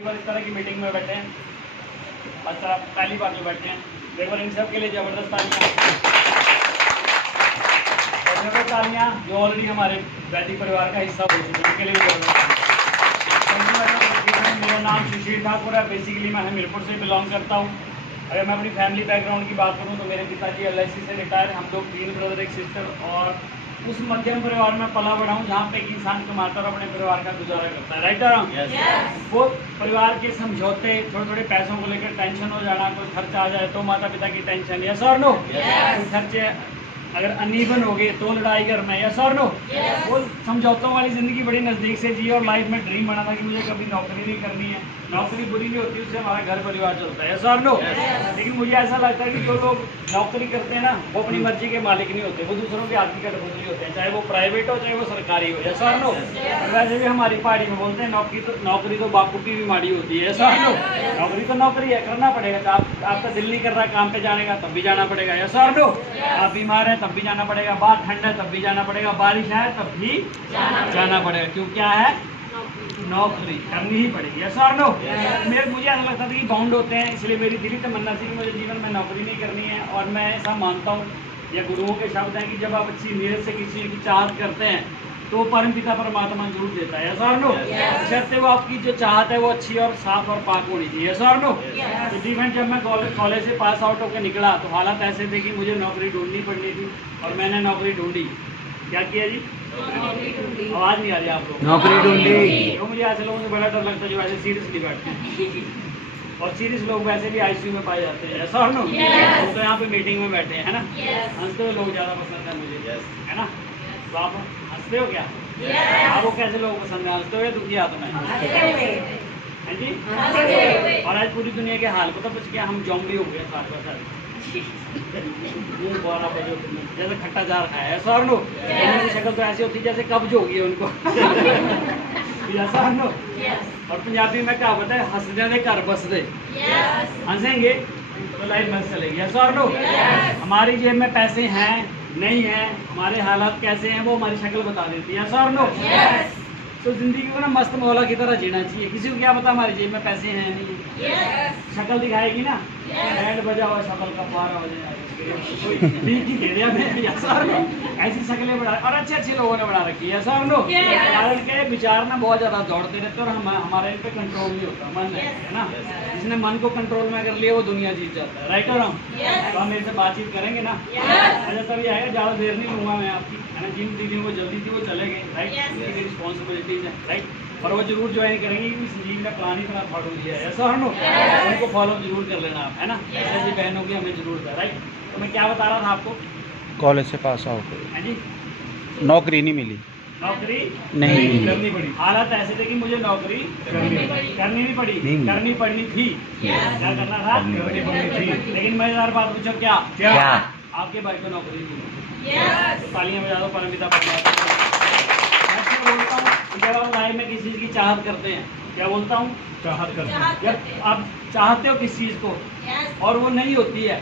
इस तरह की मीटिंग में बैठे हैं, अच्छा पहली बार जो बैठे हैं, देखो इन सब के लिए ज़बरदस्त तालियां जो ऑलरेडी हमारे वैदिक परिवार का हिस्सा हो चुके हैं, उनके लिए भी ज़बरदस्त। मेरा नाम सुशील ठाकुर है, बेसिकली मैं हमीरपुर से बिलोंग करता हूँ। अगर मैं अपनी फैमिली बैकग्राउंड की बात करूँ तो मेरे पिताजी LIC से रिटायर, हम लोग 3 ब्रदर 1 सिस्टर, और उस मध्यम परिवार में पला बढ़ा हूँ जहाँ पे एक इंसान कमाता और अपने परिवार का गुजारा करता है। राइट आराम वो परिवार के समझौते, थोड़े थोड़े पैसों को लेकर टेंशन हो जाना, कोई खर्चा आ जाए तो माता पिता की टेंशन, यस और नो, खर्चे अगर अनइवन हो गए तो लड़ाई घर में, यस और नो। वो समझौतों वाली ज़िंदगी बड़ी नज़दीक से जी, और लाइफ में ड्रीम बना था कि मुझे कभी नौकरी नहीं करनी है, नौकरी बुरी नहीं होती, उससे हमारा घर परिवार चलता है, यस और नो। लेकिन मुझे ऐसा लगता है कि जो लोग नौकरी करते हैं ना, वो अपनी मर्जी के मालिक नहीं होते, वो दूसरों के हाथ की कठपुतली होते हैं, चाहे वो प्राइवेट हो चाहे वो सरकारी हो, यस और नो। वैसे भी हमारी पहाड़ी में बोलते हैं नौकरी तो बापू की भी माड़ी होती है, यस और नो। नौकरी तो नौकरी है, करना पड़ेगा। आपका दिल नहीं कर रहा काम पे जाने का, तब भी जाना पड़ेगा, यस और नो। आप बीमार हैं तब भी जाना पड़ेगा, बाहर ठंड है तब भी जाना पड़ेगा, बारिश है तब भी जाना पड़ेगा, क्यों क्या है, नौकरी करनी ही पड़ेगी, यस और नो। मुझे ऐसा लगता था कि बाउंड होते हैं, इसलिए मेरी दिली तमन्ना थी कि मुझे जीवन में नौकरी नहीं करनी है। और मैं ऐसा मानता हूँ, या गुरुओं के शब्द हैं कि जब आप अच्छी नीयत से किसी की चाहत करते हैं तो परम पिता परमात्मा जरूर देता है, यस और नो। शर्ते वो आपकी जो चाहत है वो अच्छी और साफ और पाक होनी चाहिए, यस और नो। तो जीवन जब मैं कॉलेज से पास आउट होकर निकला तो हालात ऐसे थे कि मुझे नौकरी ढूंढनी पड़नी थी, और मैंने नौकरी ढूंढी। क्या किया जी? आवाज़ नहीं आ रही आप लोग? नौकरी ढूंढी। तो मुझे ऐसे लोगों से बड़ा डर लगता है जो ऐसे सीरियसली बैठते हैं, और सीरियस लोग वैसे भी ICU में पाए जाते हैं, ऐसा और नो। हम तो यहाँ पे मीटिंग में बैठे हैं, है ना, हंसते हुए लोग ज़्यादा पसंद है मुझे, है ना। तो आप हंसते हो क्या? आपको कैसे लोग पसंद है, हंसते हुए दुखी आते हैं? हैं जी। और आज पूरी दुनिया के हाल को तो बच गया, हम जॉम्बी हो गए सारे जैसे खट्टा जार खाया, ऐसा और नो। इनकी शक्ल तो ऐसी होती है जैसे कब्ज होगी है उनको, ऐसा और नो। और पंजाबी में कहावत है, हंसदे दे घर बसदे, हंसेंगे तो लाइफ बस चलेगी, ऐसा और नो। हमारी जेब में पैसे हैं नहीं है, हमारे हालात कैसे हैं वो हमारी शक्ल बता देती है, ऐसा और नो। तो जिंदगी को ना मस्त मौला की तरह जीना चाहिए। किसी को क्या पता हमारी जेब में पैसे हैं नहीं, शक्ल दिखाएगी ना, बैंड बजा हुआ शक्ल का पारा हो जाएगा, ऐसी शक्लें बना, और अच्छे अच्छे लोगों ने बना रखी है, ऐसा और नो। कारण के विचार ना बहुत ज्यादा दौड़ते रहते हैं और हमारे इन पे कंट्रोल नहीं होता, मन है ना। जिसने मन को कंट्रोल में कर लिया वो दुनिया जीत जाता है, राइट और रॉन्ग। तो हम इनसे बातचीत करेंगे ना, अच्छा तभी आएगा, ज़्यादा देर नहीं लूँगा मैं आपकी, है ना। जिन दीदी को जल्दी थी वो चले गए, राइट, उनकी रिस्पॉन्सिबिलिटीज है, राइट। और वो जरूर ज्वाइन करेंगे क्योंकि संजीव ने प्लान ही इतना फाड़ू दिया है, ऐसा और नो। उनको फॉलो जरूर कर लेना आप, है ना, ऐसी बहनों की हमें जरूरत है, राइट। तो मैं क्या बता रहा था आपको, कॉलेज से पास आउट, है जी, नौकरी नहीं मिली, नौकरी नहीं करनी पड़ी। हालात ऐसे थे कि मुझे नौकरी करनी नहीं पड़ी, करनी पड़नी थी। क्या करना था? करनी पड़नी थी। लेकिन मजेदार बात पूछो, क्या आपके भाई को नौकरी मिली? तो तालियां बजा दो परम पिता परमात्मा। मैं बोलता हूँ जब आप लाइफ में किसी चीज़ की चाहत करते हैं, क्या बोलता हूँ, चाहत करते हैं, जब आप चाहते हो किसी चीज़ को और वो नहीं होती है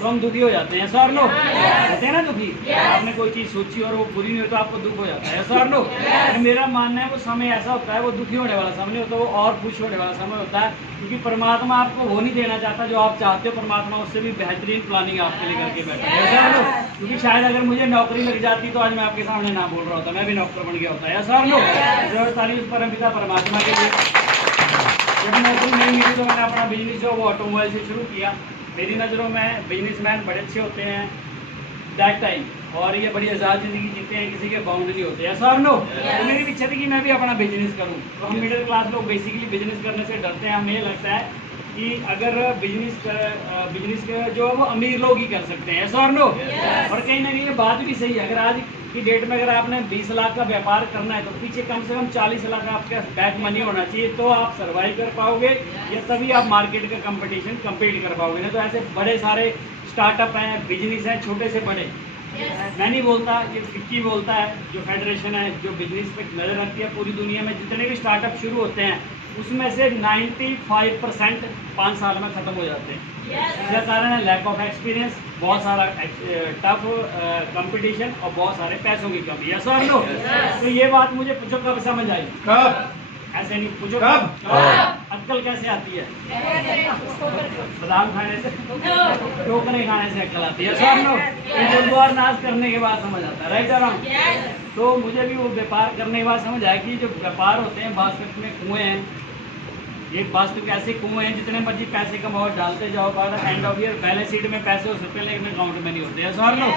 तो हम दुखी हो जाते हैं, ऐसा और नो। होते हैं ना दुखी, आपने कोई चीज़ सोची और वो पूरी नहीं होती तो आपको दुख हो जाता है, ऐसा और नो। मेरा मानना है वो समय ऐसा होता है, वो दुखी होने वाला समय नहीं होता, वो और खुश होने वाला समय होता है, क्योंकि परमात्मा आपको वो नहीं देना चाहता जो आप चाहते हो, परमात्मा उससे भी बेहतरीन प्लानिंग आपके लिए करके बैठा है, ऐसा और नो। क्योंकि शायद अगर मुझे नौकरी लग जाती तो आज मैं आपके सामने ना बोल रहा होता, मैं भी नौकर बन गया होता है, ऐसा और नो। जरूरत तारीफ परम पिता परमात्मा के लिए। जब नौकरी नहीं मिली तो मैंने अपना बिजनेस जो वो ऑटोमोबाइल से शुरू किया। मेरी नज़रों में बिजनेसमैन बड़े अच्छे होते हैं दैट टाइम, और ये बड़ी आज़ाद ज़िंदगी जीते हैं, किसी के बाउंड नहीं होते, ऐसा और नो। तो मेरी इच्छा थी कि मैं भी अपना बिजनेस करूं। तो हम मिडिल क्लास लोग बेसिकली बिजनेस करने से डरते हैं, हमें ये लगता है कि अगर बिजनेस जो है वो अमीर लोग ही कर सकते हैं, ऐसा और नो। और कहीं ना कहीं ये बात भी सही है, अगर आज की डेट में अगर आपने 20 लाख का व्यापार करना है तो पीछे कम से कम 40 लाख आपके बैक मनी होना चाहिए, तो आप सर्वाइव कर पाओगे, या तभी आप मार्केट का कंपटीशन कम्पीट कर पाओगे। नहीं तो ऐसे बड़े सारे स्टार्टअप हैं, बिजनेस हैं, छोटे से बड़े। मैं नहीं बोलता, ये फिक्की बोलता है, जो फेडरेशन है जो बिजनेस पे नज़र रखती है, पूरी दुनिया में जितने भी स्टार्टअप शुरू होते हैं उसमें से 95% 5 साल में ख़त्म हो जाते हैं। इसका कारण है लैक ऑफ एक्सपीरियंस, बहुत सारा टफ कंपटीशन और बहुत सारे पैसों की कमी, ऐसा और नो। तो ये बात मुझे पूछो कब समझ आई? कब? ऐसे नहीं पूछो कब? अक्ल अक्ल कैसे आती है? बादाम खाने से, टोकरे खाने से अक्ल आती है। सर नो, गुरुद्वार नाश करने के बाद समझ आता है, राइट आराम। तो मुझे भी वो व्यापार करने के बाद समझ आया कि जो व्यापार होते हैं वास्तविक में कुएं हैं, ये वास्तविक ऐसे कुएं हैं जितने मर्जी पैसे कमाओ डालते जाओ, बाद end of year balance sheet में पैसे हो सकते हैं लेकिन अकाउंट में नहीं होते हैं। सर नो,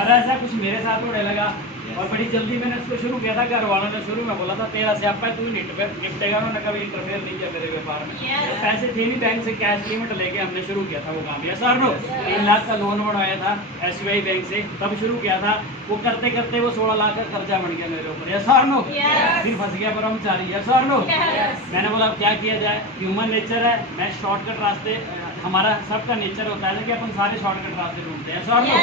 और ऐसा कुछ मेरे साथ होने लगा और बड़ी जल्दी मैंने उसको शुरू किया था। घर वालों ने शुरू में बोला था 13 से आप तू निपटेगा, उन्होंने कभी इंटरफेयर नहीं किया मेरे व्यापार में। तो पैसे थे नहीं बैंक से, कैश लिमिट लेके हमने शुरू किया था वो काम। या सर नो, 3 लाख का लोन बनवाया था SBI बैंक से, तब शुरू किया था। वो करते करते वो 16 लाख का कर्जा बन गया मेरे ऊपर। या सर नो, फिर फंस गया कर्मचारी। या सर नो, मैंने बोला क्या किया जाए, ह्यूमन नेचर है, मैं शॉर्टकट रास्ते, हमारा सबका नेचर होता है ना कि अपन सारे शॉर्टकट रास्ते ढूंढते हैं। सर नो,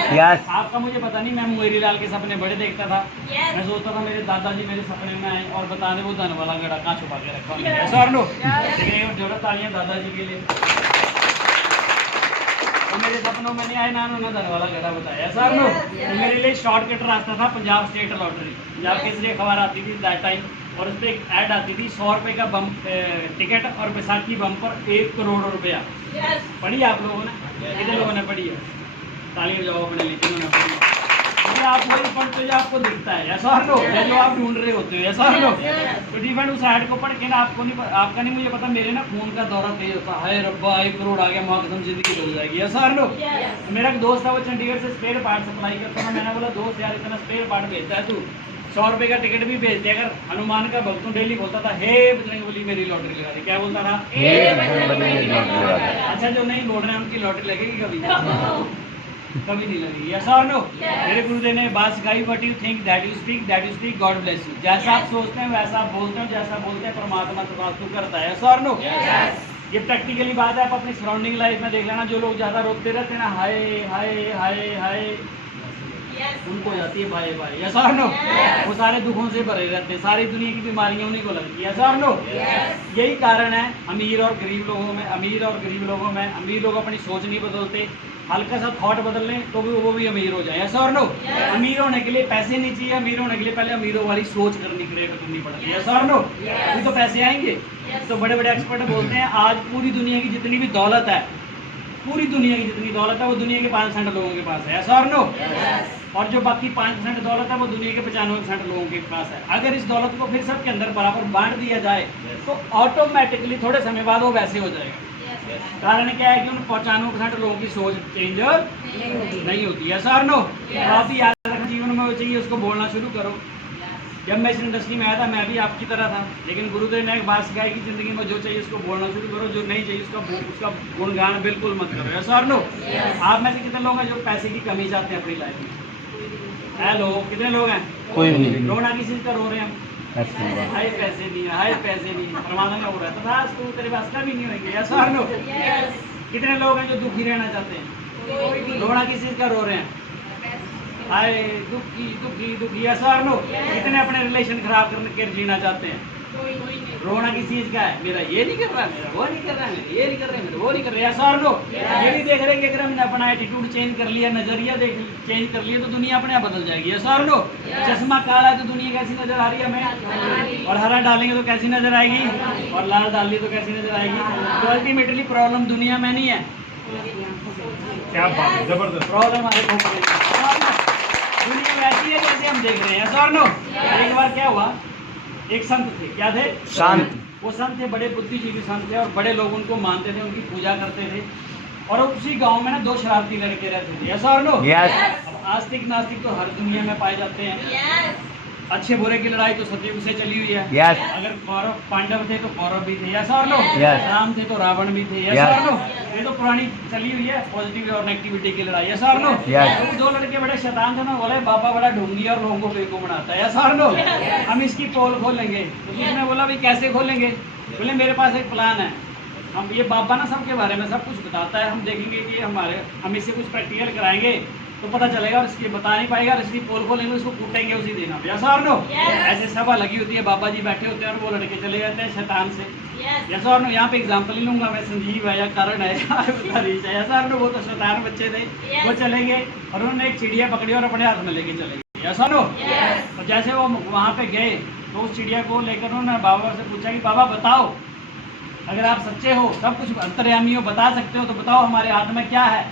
आपका मुझे पता नहीं, मैं मुंगेरी लाल के सपने बड़े देखता था। मैं सोचता था मेरे दादाजी मेरे सपने में आए और बता दे वो धन वाला गड़ा कहाँ छुपा के रखा है। सर नो, लेकिन जरूरत आ रही है दादाजी के लिए, तो मेरे सपनों में नहीं आए ना उन्होंने धन वाला गड़ा बताया। सर नो, तो मेरे लिए शॉर्टकट रास्ता था पंजाब स्टेट लॉटरी। पंजाब केसरी अखबार आती थी दैट टाइम, और उस पर एक ऐड आती थी 100 रुपये का बम टिकट और बैसाखी बम पर 1 करोड़ रुपया। पढ़ी आप लोगों ने? कितने लोगों ने पढ़ी है? ताली बजाओ अपने लिए जिन्होंने पढ़ी है। आप वही पढ़ते हो जो आपको दिखता है, ऐसा लो, जो आप ढूंढ रहे होते हो, ऐसा लो। तो डिफेंड उस ऐड को पढ़ के ना आपको नहीं, आपका नहीं मुझे पता, मेरे ना खून का दौरा तेज होता है। रब्बा 1 करोड़ आ गया, माँ कसम जिंदगी बदल जाएगी। ऐसा लो। मेरा एक दोस्त था, वो चंडीगढ़ से स्पेयर पार्ट सप्लाई करता था। मैंने बोला दोस्त यार इतना स्पेयर पार्ट भेजता है तू, 100 रुपये का टिकट भी भेज दे। अगर हनुमान का भक्त तो डेली बोलता था हे बजरंगबली मेरी लॉटरी लगा दी। क्या बोलता था? हे बजरंगबली मेरी लॉटरी लगा दी। अच्छा, जो नहीं बोल रहे हैं उनकी लॉटरी लगेगी कभी? कभी नहीं लगी। यस और नो? मेरे गुरुदेव ने बात सिखाई, what you think that you speak God bless you. जैसा आप सोचते हैं वैसा आप बोलते हैं, जैसा बोलते हैं परमात्मा तथास्तु करता है। यस और नो? ये प्रैक्टिकली बात है। आप अपनी सराउंडिंग लाइफ में देख लेना, जो लोग ज्यादा रोते रहते हैं ना, हाय हाय हाय हाय, उनको जाती है बाय बाय। यस और नो? वो सारे दुखों से भरे रहते हैं, सारी दुनिया की बीमारियां उन्हीं को लगती है। यस और नो? यही कारण है अमीर और गरीब लोगों में, अमीर और गरीब लोगों में, अमीर लोग अपनी सोच नहीं बदलते, हल्का सा थॉट बदल लें तो भी वो भी अमीर हो जाए। यस और नो? अमीर होने के लिए पैसे नहीं चाहिए, अमीर होने के लिए पहले अमीरों वाली सोच क्रिएट करनी पड़ती है। यस और नो? अभी तो पैसे आएंगे। तो बड़े बड़े एक्सपर्ट बोलते हैं आज पूरी दुनिया की जितनी भी दौलत है, पूरी दुनिया की जितनी दौलत है वो दुनिया के 5% लोगों के पास है। यस और नो? और जो बाकी 5% दौलत है वो दुनिया के 95% लोगों के पास है। अगर इस दौलत को फिर सबके अंदर बराबर बांट दिया जाए तो ऑटोमेटिकली थोड़े समय बाद वो वैसे हो जाएगा। कारण क्या है कि उन 95% लोगों की सोच चेंज नहीं होती है। Sir no? आप भी याद रखना, जीवन में वो चाहिए उसको बोलना शुरू करो। जब मैं इस इंडस्ट्री में आया था मैं भी आपकी तरह था, लेकिन गुरुदेव ने एक बात सिखाई कि जिंदगी में जो चाहिए उसको बोलना शुरू करो, जो नहीं चाहिए उसका गुणगान बिल्कुल मत करो। यस और नो? आप में से कितने लोग हैं जो पैसे की कमी चाहते हैं अपनी लाइफ में? हेलो, कितने लोग हैं? कोई नहीं। रोना किसी चीज का रो रहे हैं? हाय पैसे नहीं, हाय पैसे नहीं, परमात्मा का हो रहा है तो तू तेरे पास का भी नहीं होंगे। यस और नो? कितने लोग हैं जो दुखी रहना चाहते हैं? रोना किसी चीज का रो रहे हैं? हाय दुखी दुखी दुखी। यस और नो? कितने अपने रिलेशन खराब करके जीना चाहते हैं? रोना किस चीज का है? मेरा ये नहीं कर रहा, मेरा वो नहीं कर रहा, मेरा ये नहीं कर रहा, मेरा वो नहीं कर रहा। यस और नो? ये भी देख रहे हैं कि अगर हमने अपना एटीट्यूड चेंज कर लिया, नजरिया चेंज कर लिया तो दुनिया अपने आप बदल जाएगी। यस और नो? चश्मा काला है तो दुनिया कैसी नजर आ रही है हमें, और हरा डालेंगे तो कैसी नजर आएगी, और लाल डाल तो कैसी नजर आएगी। तो अल्टीमेटली प्रॉब्लम दुनिया में नहीं है। क्या बात है, जबरदस्त प्रॉब्लम हमारे दुनिया में ऐसी है जैसे हम देख रहे हैं। यस और नो? एक बार क्या हुआ, एक संत थे, क्या थे? संत। वो संत थे, बड़े बुद्धिजीवी संत थे, और बड़े लोग उनको मानते थे, उनकी पूजा करते थे। और उसी गांव में ना 2 शरारती लड़के रहते थे। यस और नो? अब आस्तिक नास्तिक तो हर दुनिया में पाए जाते हैं। अच्छे बुरे की लड़ाई तो सतयुग से चली हुई है। अगर कौरव पांडव थे तो कौरव भी थे। यस और नो? राम थे तो रावण भी थे। यस और नो? ये तो पुरानी चली हुई है, पॉजिटिव और नेगेटिविटी की लड़ाई। यस और नो? तो 2 लड़के बड़े शैतान थे ना, बोले बाबा बड़ा ढूंढी और लोगों को बेवकूफ बनाता है। यस और नो? हम इसकी पोल खोलेंगे। तो किसने बोला भाई कैसे खोलेंगे? बोले मेरे पास एक प्लान है, हम ये बाबा ना सबके बारे में सब कुछ बताता है, हम देखेंगे कि हम इससे कुछ प्रैक्टिकल कराएंगे तो पता चलेगा, और इसकी बता नहीं पाएगा, और इसकी पोल खोलेंगे उसको कूटेंगे उसी दिन। यस और नो? ऐसे सभा लगी होती है, बाबा जी बैठे होते हैं और वो लड़के चले जाते हैं शैतान से। यस और नो? यहाँ पे एग्जांपल ही लूंगा मैं, संजीव है या करण है या हरीश है। यस और नो? वो तो शैतान बच्चे थे, वो चले गए और उन्होंने एक चिड़िया पकड़ी और अपने हाथ में लेके चले गए। यस और नो? तो जैसे वो वहाँ पे गए तो उस चिड़िया को लेकर उन्होंने बाबा से पूछा कि बाबा बताओ अगर आप सच्चे हो, सब कुछ अंतर्यामी हो, बता सकते हो, तो बताओ हमारे हाथ में क्या है।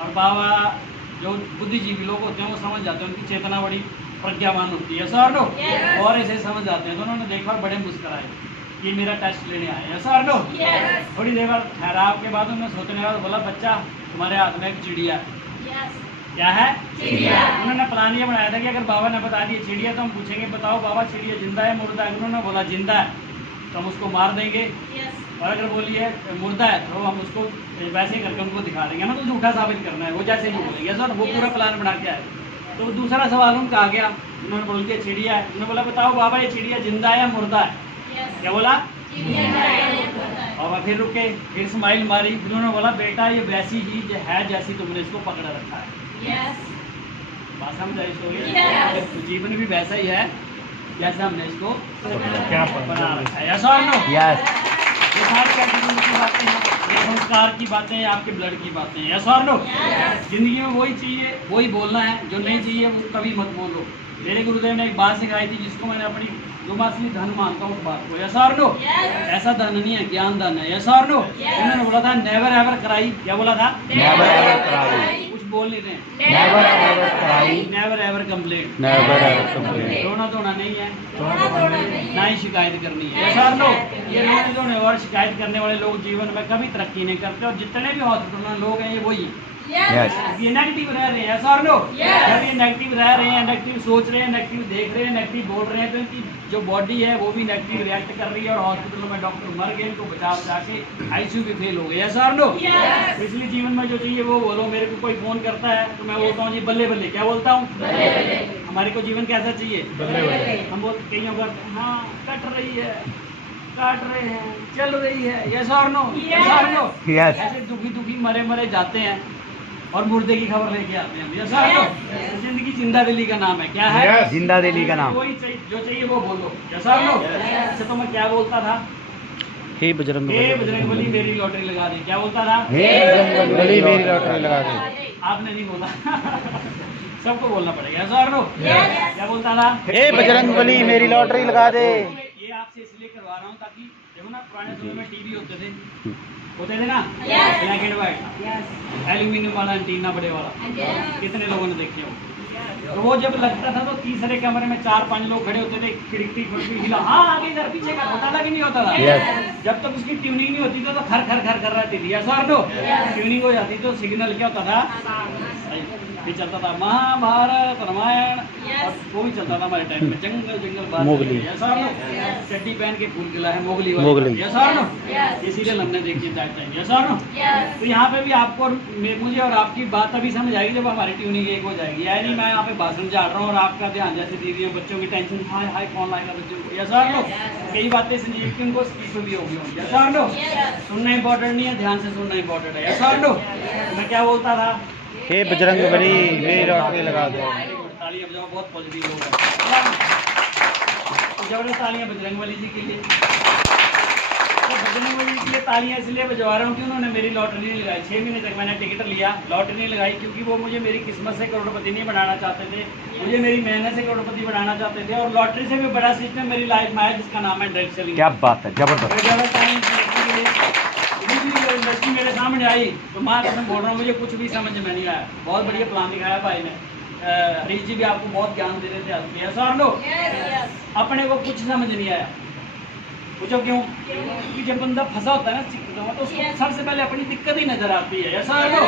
और बाबा जो बुद्धिजीवी लोग होते हैं वो समझ जाते हैं, उनकी चेतना बड़ी प्रज्ञावान होती है, ऐसा नो। और ऐसे समझ जाते हैं, तो उन्होंने देखा और बड़े मुस्कुराए कि मेरा टेस्ट लेने आए, ऐसा नो। थोड़ी देर बाद ठहराव के बाद उन्होंने सोचने का बोला, बच्चा तुम्हारे हाथ में एक चिड़िया है। क्या है? चिड़िया। उन्होंने प्लान ये बनाया था कि अगर बाबा ने बता दिया चिड़िया, तो हम पूछेंगे बताओ बाबा चिड़िया जिंदा है मुर्दा है? उन्होंने बोला जिंदा है, तो हम उसको मार देंगे। और अगर बोलिए मुर्दा है तो हम उसको वैसे करके उनको दिखा देंगे ना, तो झूठा साबित करना है, वो जैसे भी बोलेंगे सर, वो पूरा प्लान बना के आए। तो दूसरा सवाल उनका आ गया, उन्होंने बोल दिया चिड़िया है। उन्होंने बोला बताओ बाबा ये चिड़िया जिंदा है या मुर्दा है? क्या बोला? और फिर रुके, फिर स्माइल मारी, फिर उन्होंने बोला बेटा ये वैसी ही है जैसी तुमने इसको पकड़ा रखा है। बात समझ आई? सो जीवन भी वैसा ही है जैसे हमने इसको बना रखा है, ऐसा और नो? ये सारी कैटेगरी की बातें हैं, ये संस्कार की बातें हैं, आपके ब्लड की बातें हैं, ऐसा और नो? जिंदगी में वही चाहिए, वही बोलना है, जो नहीं चाहिए वो कभी मत बोलो। मेरे गुरुदेव ने एक बात सिखाई थी जिसको मैंने अपनी असली धन मानता हूँ उस बात को, ऐसा और नो? ऐसा धन नहीं है, ज्ञान धन है, ऐसा और नो? उन्होंने बोला था नेवर एवर क्राई। क्या बोला था? Never ever cry. कुछ बोल नहीं रहे, never ever cry, never ever complaint. Never ever complaint. रोना धोना नहीं है, ना ही शिकायत करनी है, ऐसा और नो? ये रोने धोने और शिकायत करने वाले लोग जीवन में कभी तरक्की नहीं करते, और जितने भी हॉस्पिटल में लोग हैं ये वही ये नेगेटिव रह रहे हैं, ऐसा और नो? जब ये नेगेटिव रह रहे हैं, नेगेटिव सोच रहे हैं, नेगेटिव देख रहे हैं, नेगेटिव बोल रहे हैं, तो इनकी जो बॉडी है वो भी नेगेटिव रिएक्ट कर रही है, और हॉस्पिटलों में डॉक्टर मर गए, इनको बचा के आईसीयू भी फेल हो गए, ऐसा और नो? इसलिए जीवन में जो चाहिए वो बोलो। मेरे को कोई फोन करता है तो मैं बोलता हूँ जी बल्ले बल्ले। क्या बोलता हूँ? हमारे को जीवन कैसा चाहिए? हम बोल कहीं बार हाँ कट रही है, काट रहे हैं, चल रही है, ऐसा और नो? ऐसा और नो? ऐसे दुखी दुखी मरे मरे जाते हैं और मुर्दे की खबर लेके आते हैं, ऐसा और नो? जिंदगी जिंदा दिली का नाम है। क्या है? जिंदा दिली का नाम। वही चाहिए, जो चाहिए वो बोलो, ऐसा और नो? अच्छा तो मैं क्या बोलता था? हे बजरंग हे बजरंगबली मेरी लॉटरी लगा दी। क्या बोलता था? हे बजरंगबली मेरी लॉटरी लगा दे। आपने नहीं बोला सबको बोलना पड़ेगा, ऐसा और नो? क्या बोलता था? हे बजरंगबली मेरी लॉटरी लगा दे। ये आपसे इसलिए करवा रहा हूँ ताकि देखो ना, पुराने समय में टीवी होते थे ना, ब्लैक एंड व्हाइट, एल्यूमिनियम वाला एंटीना बड़े वाला, कितने लोगों ने देखे हो? तो वो जब लगता था तो तीसरे कमरे में 4-5 लोग खड़े होते थे, खिड़की खुड़की हिला, हाँ आगे इधर पीछे का होता था कि नहीं होता था? जब तक उसकी ट्यूनिंग नहीं होती तो खर खर खर कर रहती थी, ऐसा और नो? ट्यूनिंग हो जाती तो सिग्नल क्या होता था? भी चलता था महाभारत रामायण, और वो भी चलता था हमारे टाइम में, जंगल जंगल मोगली, ऐसा और नो? चड्डी पहन के फूल खिला है मोगली, ऐसा और नो? ये सीरियल हमने देखी जाते हैं, ऐसा और नो? तो यहाँ पे भी आपको और मुझे और आपकी बात अभी समझ आएगी जब हमारी ट्यूनिंग एक हो जाएगी। यानी मैं यहाँ पे भाषण झाड़ रहा हूँ और आपका ध्यान जैसे दीदियों बच्चों की टेंशन, हाय हाय कौन लाएगा बच्चों को, ऐसा और नो? कई बातें संजीव की उनको स्पीच में भी होगी, ऐसा और नो? सुनना इंपॉर्टेंट नहीं है, ध्यान से सुनना इंपॉर्टेंट है, ऐसा और नो? मैं क्या बोलता था? हे बजरंगबली मेरी लॉटरी लगा दो। तालियां बजाओ, बहुत पॉजिटिव लोग हैं। जबरदस्त तालियां बजरंगबली जी के लिए। तो बजरंगबली जी के लिए तालियां इसलिए बजवा रहा हूँ कि उन्होंने मेरी लॉटरी नहीं लगाई। 6 महीने तक मैंने टिकट लिया, लॉटरी नहीं लगाई, क्योंकि वो मुझे मेरी किस्मत से करोड़पति नहीं बनाना चाहते थे, मुझे मेरी मेहनत से करोड़पति बनाना चाहते थे। और लॉटरी से भी बड़ा सिस्टम मेरी लाइफ में आया जिसका नाम है डायरेक्ट सेलिंग। क्या बात है, जबरदस्त। इंडस्ट्री मेरे सामने आई तो माँ कसम बोल रहा हूँ, मुझे कुछ भी समझ में नहीं आया। बहुत बढ़िया प्लान दिखाया भाई ने, हरीश जी भी आपको बहुत ज्ञान दे रहे थे आज, ऐसा और लो? अपने को कुछ समझ नहीं आया। पूछो क्यों? क्योंकि जब बंदा फंसा होता है ना चिक्कत में, तो उसको सबसे पहले अपनी दिक्कत ही नजर आती है, ऐसा है नो?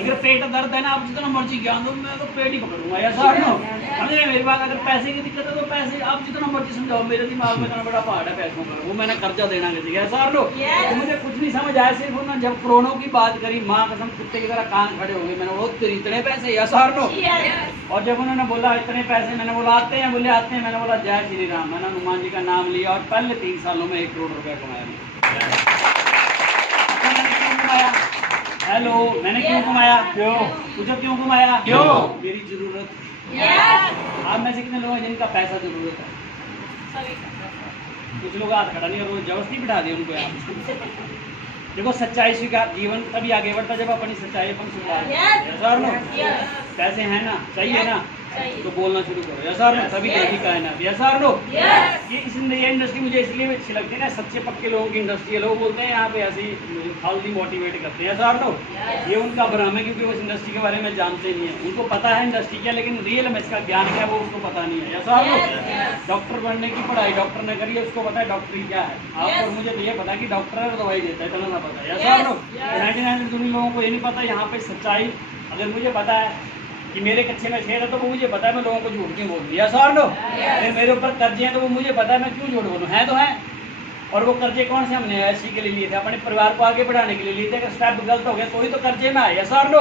अगर पेट दर्द है ना, आप जितना मर्जी ज्ञान दो, मैं तो पेट ही पकड़ूंगा, ऐसा है नो? समझे मेरी बात? अगर पैसे की दिक्कत है तो पैसे आप जितना मर्जी समझाओ, मेरे दिमाग में इतना बड़ा पहाड़ है पैसों का, वो मैंने कर्जा देना किसी, ऐसा है नो? तो मुझे कुछ नहीं समझ आया, सिर्फ उन्होंने जब करोड़ों की बात करी, माँ कसम कुत्ते की तरह कान खड़े हो गए। मैंने बोला तेरे इतने पैसे, ऐसा है नो? और जब उन्होंने बोला इतने पैसे, मैंने बोला आते हैं, बोले आते हैं, मैंने बोला जय श्री राम। मैंने हनुमान जी का नाम लिया और पहले 3 सालों में 1 करोड़ रुपया कमाया। हेलो, मैंने क्यों कमाया? क्यों? पूछो क्यों कमाया? क्यों? मेरी जरूरत। आप में से कितने लोग हैं जिनका पैसा जरूरत है? कुछ लोग हाथ खड़ा नहीं और वो जबरदस्ती बिठा दिए उनको यहाँ। देखो सच्चाई स्वीकार, जीवन तभी आगे बढ़ता जब अपनी सच्चाई अपन स्वीकार। पैसे हैं ना, चाहिए ना, तो बोलना शुरू करो, यस और नो, तभी देखी कायनात, यस और नो। ये इंडस्ट्री मुझे इसलिए भी अच्छी लगती है ना, सच्चे पक्के लोगों की इंडस्ट्री है। लोग बोलते हैं यहाँ पे ऐसे ही फालतू मोटिवेट करते हैं, यस और नो। ये उनका भ्रम है, क्योंकि वो इस इंडस्ट्री के बारे में जानते नहीं है। उनको पता है इंडस्ट्री क्या, लेकिन रियल में इसका ज्ञान क्या है वो उसको पता नहीं है, यस और नो। डॉक्टर बनने की पढ़ाई डॉक्टर ने करी है, उसको पता है डॉक्टरी क्या है। आप और मुझे तो ये पता है कि डॉक्टर है दवाई देता है, इतना ना पता है, यस और नो। 99% लोगों को ये नहीं पता यहाँ पे सच्चाई। अगर मुझे पता है कि मेरे कच्चे में छेद है तो वो मुझे पता है मैं लोगों को झूठ क्यों बोल दिया, यस और नो। मेरे ऊपर कर्जे हैं तो वो मुझे पता है मैं क्यों झूठ बोलूँ, है तो है। और वो कर्जे कौन से हमने ऐसी के लिए लिए थे, अपने परिवार को आगे बढ़ाने के लिए लिए थे। अगर स्टेप गलत हो गया तो ही तो कर्जे में आए, यस और नो।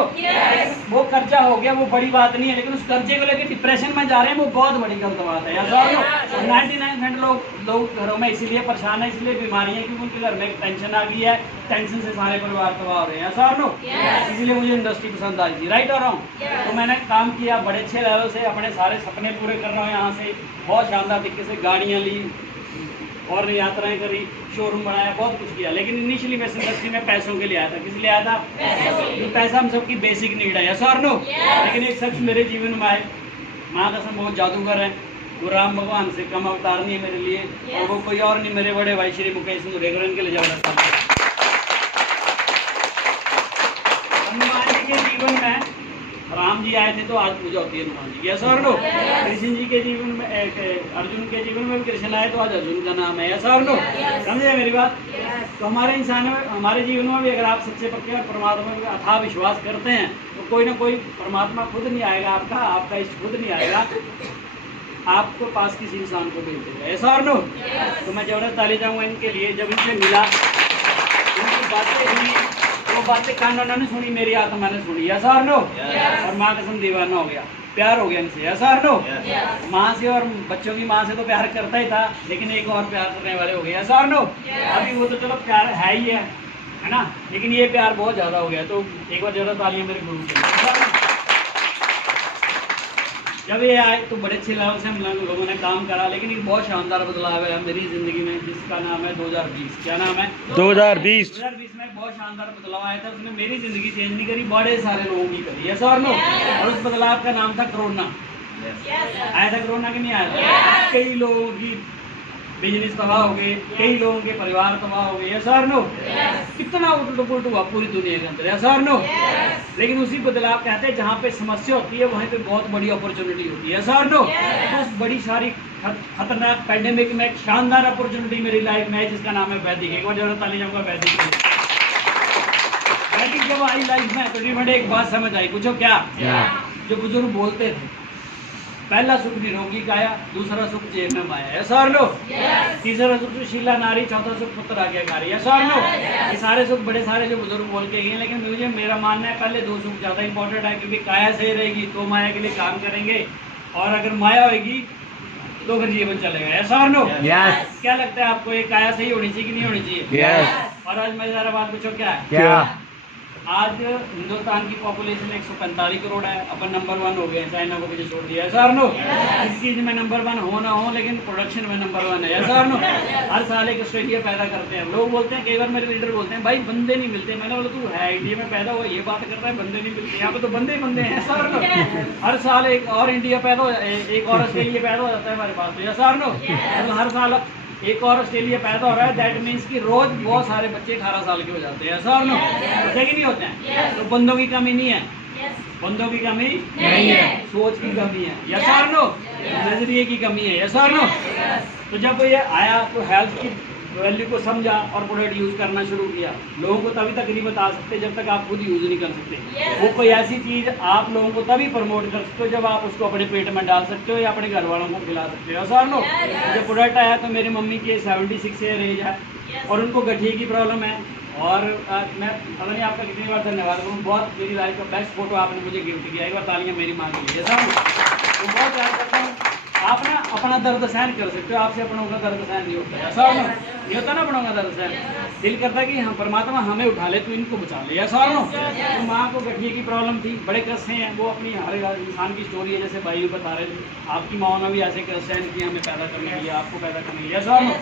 वो कर्जा हो गया वो बड़ी बात नहीं है, लेकिन उस कर्जे को लेकर डिप्रेशन में जा रहे हैं वो बहुत बड़ी गलत बात है, यस और नो। 99% लोग घरों में इसीलिए परेशान है, इसलिए बीमारी है क्योंकि उनके घर में टेंशन आ गई है, टेंशन से सारे परिवार तबाह हो रहे हैं, यस और नो। इसीलिए मुझे इंडस्ट्री पसंद आई थी, राइट और रॉन्ग। तो मैंने काम किया बड़े अच्छे लेवल से, अपने सारे सपने पूरे कर रहा हूँ यहाँ से। बहुत शानदार तरीके से गाड़ियाँ ली और यात्राएं करी, शोरूम बनाया, बहुत कुछ किया। लेकिन इनिशियली मैं इस इंडस्ट्री में पैसों के लिए आया था। किस लिए आया था? पैसा हम सबकी बेसिक नीड है, यस और नो। लेकिन एक शख्स मेरे जीवन में आए, माँ कसम बहुत जादूगर है। वो राम भगवान से कम अवतार नहीं है मेरे लिए, और वो कोई और नहीं, मेरे बड़े भाई श्री मुकेश मुरेगर के लिए जबरदस्त। हनुमान जी के जीवन में राम जी आए थे तो आज पूजा होती है हनुमान जी, यस और नो। कृष्ण जी के जीवन में अर्जुन के जीवन में भी कृष्ण आए तो आज अर्जुन का नाम है, यस और नो। समझे मेरी बात? तो हमारे इंसान में, हमारे जीवन में भी अगर आप सच्चे पक्के और परमात्मा में अथाह विश्वास करते हैं तो कोई ना कोई परमात्मा खुद नहीं आएगा, आपका इष्ट खुद नहीं आएगा, आपको पास किसी इंसान को भेज देगा, यस और नो। तो मैं जबरदस्त ताली जाऊँगा इनके लिए। जब इनसे मिला, इनकी बातें हुई, वो बातें कानों ने सुनी, मेरी आत्मा ने सुनी, यस और नो। और माँ कसम दीवाना हो गया, प्यार हो गया इनसे, यस और नो। माँ से और बच्चों की माँ से तो प्यार करता ही था, लेकिन एक और प्यार करने वाले हो गए, यस और नो। अभी वो तो चलो प्यार है ही है ना, लेकिन ये प्यार बहुत ज़्यादा हो गया। तो एक बार ज़्यादा तालियां मेरे गुरु के। जब ये आए तो बड़े अच्छे लेवल से हम लोगों ने काम करा, लेकिन एक बहुत शानदार बदलाव है मेरी ज़िंदगी में, जिसका नाम है 2020। क्या नाम है? 2020 में बहुत शानदार बदलाव आया था। उसने मेरी ज़िंदगी चेंज नहीं करी, बड़े सारे लोगों की करी, यस और नो। और उस बदलाव का नाम था कोरोना। आया था कोरोना कि नहीं आया था? कई लोगों की बिजनेस तबाह हो गए, कई लोगों के परिवार तबाह हो गए, यस और नो। कितना उल्ट हुआ पूरी दुनिया के अंदर, यस और नो। लेकिन उसी बदलाव कहते हैं जहाँ पे समस्या होती है वहीं पे बहुत बड़ी अपॉर्चुनिटी होती है, यस और नो। तो उस बड़ी सारी खतरनाक पैंडेमिक में एक शानदार अपॉर्चुनिटी मेरी लाइफ में है, जिसका नाम है वैदिक। एक बार जरूर ताली जाऊंगा वैदिक। वैदिक जब आई लाइफ में तो बड़े एक बात समझ आई, पूछो क्या? जो बुजुर्ग बोलते थे, पहला सुख निरोगी काया, दूसरा सुख जेब में माया, यस और नो। तीसरा सुख सुशीला नारी, चौथा सुख पुत्र आज्ञाकारी, यस और नो। ये सारे सुख बड़े सारे जो बुजुर्ग बोल के गए, लेकिन मुझे मेरा मानना है पहले दो सुख ज़्यादा इंपॉर्टेंट है, क्योंकि काया सही रहेगी तो माया के लिए काम करेंगे, और अगर माया होगी तो फिर जीवन चलेगा, यस और नो। क्या लगता है आपको, ये काया सही होनी चाहिए कि नहीं होनी चाहिए? और आज मैं ज़रा बात पूछो क्या? आज हिंदुस्तान की पॉपुलेशन 145 करोड़ है, अपन नंबर 1 हो गए, चाइना को पीछे छोड़ दिया, यस और नो। इस चीज़ में नंबर 1 हो ना हो, लेकिन प्रोडक्शन में नंबर 1 है, यस और नो। हर साल एक ऑस्ट्रेलिया पैदा करते हैं। लोग बोलते हैं, कई बार मेरे लीडर बोलते हैं भाई बंदे नहीं मिलते। मैंने बोला तू है इंडिया में पैदा हुआ, ये बात करता है बंदे नहीं मिलते? यहाँ पे तो बंदे ही बंदे हैं, यस और नो। हर साल एक और इंडिया पैदा हो, एक और ऑस्ट्रेलिया पैदा हो जाता है हमारे पास, यस और नो। हर साल एक और ऑस्ट्रेलिया पैदा हो रहा है, दैट मीन्स कि रोज बहुत सारे बच्चे 18 साल के हो जाते हैं, ऐसा और नो होते कि नहीं होते हैं? तो बंदों की कमी नहीं है, बंदों की कमी नहीं है, सोच की कमी है, यस और नो। नजरिए की कमी है, यस और नो। तो जब ये आया तो हेल्थ की वैल्यू को समझा और प्रोडक्ट यूज़ करना शुरू किया। लोगों को तभी तक नहीं बता सकते जब तक आप खुद यूज़ नहीं कर सकते। वो कोई ऐसी चीज़ आप लोगों को तभी प्रमोट कर सकते हो जब आप उसको अपने पेट में डाल सकते हो या अपने घर वालों को खिला सकते हो, सर लो। जब प्रोडक्ट आया तो मेरी मम्मी की 76 ईयर एज है और उनको गठिए की प्रॉब्लम है, और मैं पता नहीं आपका कितनी बार धन्यवाद करूँ। बहुत मेरी लाइफ का बेस्ट फोटो आपने मुझे गिफ्ट किया, एक बार तालियां मेरी माँ के लिए, सर तो बहुत याद करता हूँ। आप ना अपना दर्द सहन कर सकते हो, आपसे अपनों का दर्द सहन नहीं होता है, सर। ये होता ना बनों का दर्द है, दिल करता है कि हाँ परमात्मा हमें उठा ले, तू इनको बचा ले। या सर नो, तो माँ को गठिए की प्रॉब्लम थी, बड़े कष्ट हैं, वो अपनी हर इंसान की स्टोरी है, जैसे भाई बता रहे थे, आपकी माँ ने भी ऐसे कष्ट सहन किए हमें पैदा करने के लिए, आपको पैदा करने के लिए। सर नो,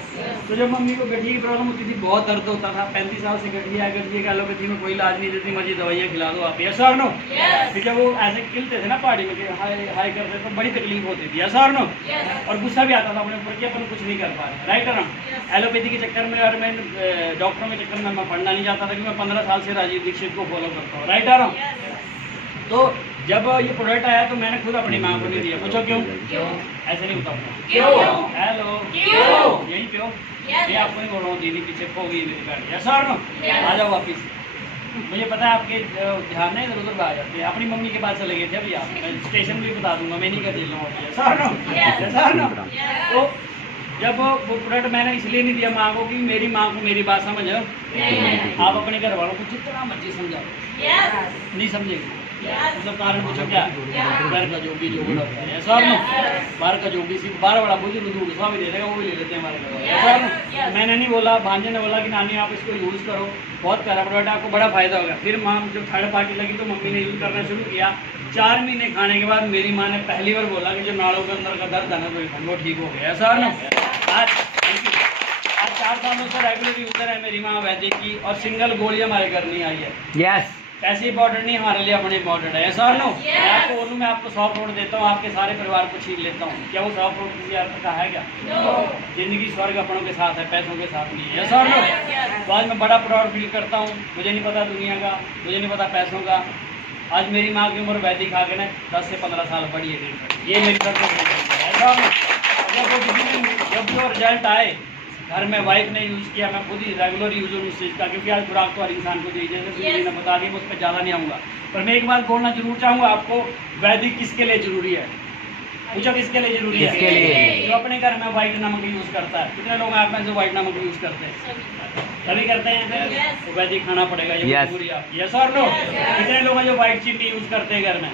तो जब मम्मी को गठिए की प्रॉब्लम होती थी, बहुत दर्द होता था, 35 साल से गठिए की एलोपैथी में कोई इलाज नहीं देती, मर्जी दवाइयाँ खिला दो आप। या सर नो, फिर जब वो ऐसे खिलते थे ना पहाड़ी में, हाय हाय करते तो बड़ी तकलीफ होती थी। या सर नो, और गुस्सा भी आता था अपने ऊपर कि अपन कुछ नहीं कर पा रहे, राइट है ना। एलोपैथी के चक्कर में और मैं डॉक्टरों के चक्कर में मैं पढ़ना नहीं चाहता था, कि मैं 15 साल से राजीव दीक्षित को फॉलो करता हूँ, राइट है ना। तो जब ये प्रोडक्ट आया तो मैंने खुद अपनी माँ को नहीं दिया। पूछो क्यों? ऐसे नहीं बताऊंगा क्यों। हेलो यही क्यों, ये आपको नहीं बोल रहा हूँ, दीदी पीछे खो गई मेरी गाड़ी। यस और नो, आ जाओ वापिस। मुझे पता है आपके ध्यान नहीं इधर उधर आ जाते हैं, अपनी मम्मी के पास चले गए थे अभी आप, मैं स्टेशन भी बता दूंगा, मैं नहीं कर रहा हूँ। यस और नो, तो जब वो प्रोडक्ट मैंने इसलिए नहीं दिया माँ को कि मेरी माँ को मेरी बात समझ, आप अपने घर वालों को जितना मर्जी समझाओ नहीं समझेगी। मतलब कारण पूछो क्या, घर का जोगी जो बड़ा है ऐसा ना, बाहर का जोगी सिर्फ बाहर वाला बुजुर्ग दूध सौ भी दे देगा, वो भी ले लेते हैं हमारे घर ऐसा ना। मैंने नहीं बोला, भांजे ने बोला कि नानी आप इसको यूज़ करो, बहुत प्यारा प्रोडक्ट, आपको बड़ा फायदा होगा। फिर माँ जब थर्ड पार्टी लगी तो मम्मी ने यूज़ करना शुरू किया। 4 महीने खाने के बाद मेरी माँ ने पहली बार बोला कि जो नाड़ों के अंदर का दर्द है ना वो ठीक हो गया ऐसा ना। आज 4 सालों से रेगुलर यूजर है मेरी माँ वैद्य की, और सिंगल गोली हमारे घर नहीं आई है। यस, पैसे इंपॉर्टेंट नहीं, हमारे लिए अपने इंपॉर्टेंट है ऐसा नो। मैं आपको बोलूँ, मैं आपको 100 करोड़ देता हूँ, आपके सारे परिवार को छीन लेता हूँ, क्या वो 100 करोड़ किसी अर्थ का है क्या? जिंदगी स्वर्ग अपनों के साथ है, पैसों के साथ नहीं है ऐसा नो। तो आज मैं बड़ा प्राउड फील करता हूँ, मुझे नहीं पता दुनिया का, मुझे नहीं पता पैसों का। आज मेरी माँ की उम्र वैदिक खा के ना 10 से 15 साल बढ़ी है, ये मेरी तरफ से ऐसा। जब जो रिजल्ट आए घर में वाइफ ने यूज़ किया, मैं खुद ही रेगुलर यूज़ हूँ उस चीज़ का, क्योंकि आज खुराक तो हर इंसान को दी, जैसे सुनील ने बता दिया, मैं उस पर ज़्यादा नहीं आऊँगा। पर मैं एक बात बोलना जरूर चाहूँगा आपको, वैदिक किसके लिए ज़रूरी है? पूछो किसके लिए ज़रूरी है? किसके लिए? जो अपने घर में व्हाइट नमक यूज़ करता है। कितने लोग आप में से व्हाइट नमक यूज़ करते हैं? सभी करते हैं, तो वैदिक खाना पड़ेगा, ये मजबूरी आपकी। यस और नो? कितने लोग हैं जो व्हाइट चीनी यूज़ करते हैं घर में?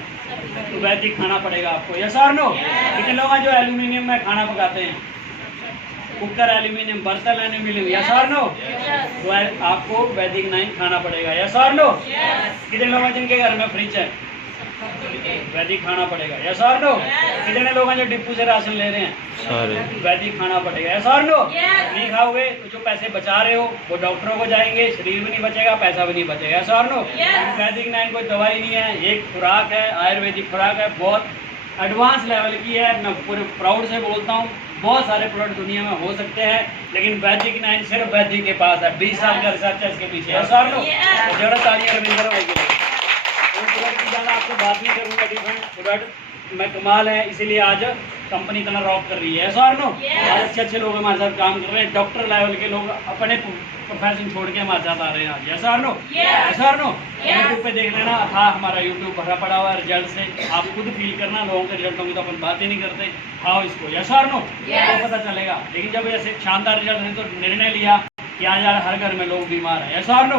तो वैदिक खाना पड़ेगा आपको। यस और नो? कितने लोग हैं जो एल्यूमिनियम में खाना पकाते हैं? कुकर एल्यूमिनियम, बर्तन एल्यूमिनियम, यस और नो? तो आपको वैदिक 9 खाना पड़ेगा। यस और नो? कितने लोग हैं जिनके घर में फ्रिज है? वैदिक खाना पड़ेगा। यस और नो? कितने लोग हैं जो डिपू से राशन ले रहे हैं? वैदिक खाना पड़ेगा। यस और नो? नहीं खाओगे तो जो पैसे बचा रहे हो वो डॉक्टरों को जाएंगे, शरीर भी नहीं बचेगा, पैसा भी नहीं बचेगा। यस और नो? वैदिक 9 कोई दवाई नहीं है, एक खुराक है, आयुर्वेदिक खुराक है, बहुत एडवांस लेवल की है। मैं पूरे प्राउड से बोलता हूँ, बहुत सारे प्रोडक्ट दुनिया में हो सकते हैं, लेकिन वैदिक 9 सिर्फ वैदिक के पास है। 20 साल का रिसर्च है इसके पीछे। यस और नो? जरूरत आई है रविंद्र भाई के लिए। प्रोडक्ट की ज़्यादा आपको बात नहीं करूँगा, डिफरेंट प्रोडक्ट में कमाल है, इसीलिए आज कंपनी इतना रॉक कर रही है। ऐसा और नो? आज अच्छे अच्छे लोग हमारे साथ काम कर रहे हैं, डॉक्टर लेवल के लोग अपने प्रोफेशन छोड़ के हमारे साथ आ रहे हैं आज। ऐसा और नो? ऐसा और नो? यूट्यूब पे देख लेना, था हमारा यूट्यूब भरा पड़ा हुआ है रिजल्ट से, आप खुद फील करना। लोगों के रिजल्ट होंगे तो अपन बात ही नहीं करते, आओ इसको। ऐसा और नो? तो पता चलेगा। लेकिन जब ऐसे शानदार रिजल्ट है तो निर्णय लिया कि आज यार हर घर में लोग बीमार हैं। ऐसा और नो?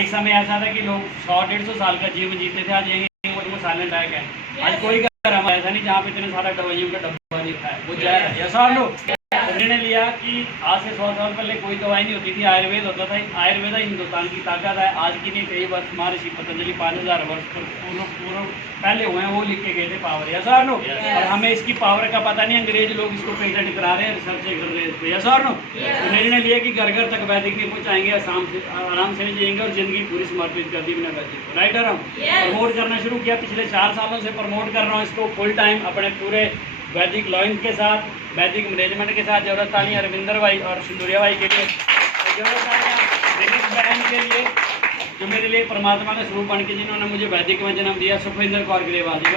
एक समय ऐसा था कि लोग 100-150 साल का जीवन जीते थे, आज यही वो साइलेंट अटैक है। आज कोई घर हमारा ऐसा नहीं जहाँ पे इतने सारा दवाइयों का डब्बा नहीं है, वो जहर है। ऐसा और नो? निर्णय लिया कि आज से 100 साल पहले कोई दवाई नहीं होती थी, आयुर्वेद होता था। आयुर्वेद हिंदुस्तान की ताकत है। आज की नहीं, कई वर्ष महर्षि पतंजलि 5000 वर्ष पूर्व पहले हुए हैं, वो लिख के गए थे पावर। ऐसा और नो? और हमें इसकी पावर का पता नहीं, अंग्रेज लोग इसको पेटेंट करा रहे हैं, रिसर्च कर रहे हैं। ऐसा और नो? तो निर्णय लिया कि घर घर तक वैदिक नहीं पहुँचाएंगे, आराम से जिएंगे और जिंदगी पूरी समर्पित कर दी मैंने वैदिक को। राइट और हम प्रमोट करना शुरू किया, पिछले 4 सालों से प्रमोट कर रहा हूँ इसको फुल टाइम अपने पूरे वैदिक लॉइंस के साथ, वैदिक मैनेजमेंट के साथ। जरूरत तालियां रविंदर भाई और सिंदूरिया भाई के लिए, जरूरत तालियां दिनेश बहन के लिए जो मेरे लिए परमात्मा का स्वरूप बन के जिन्होंने मुझे वैदिक में जन्म दिया, सुखविंदर कौर ग्रेवाल जी,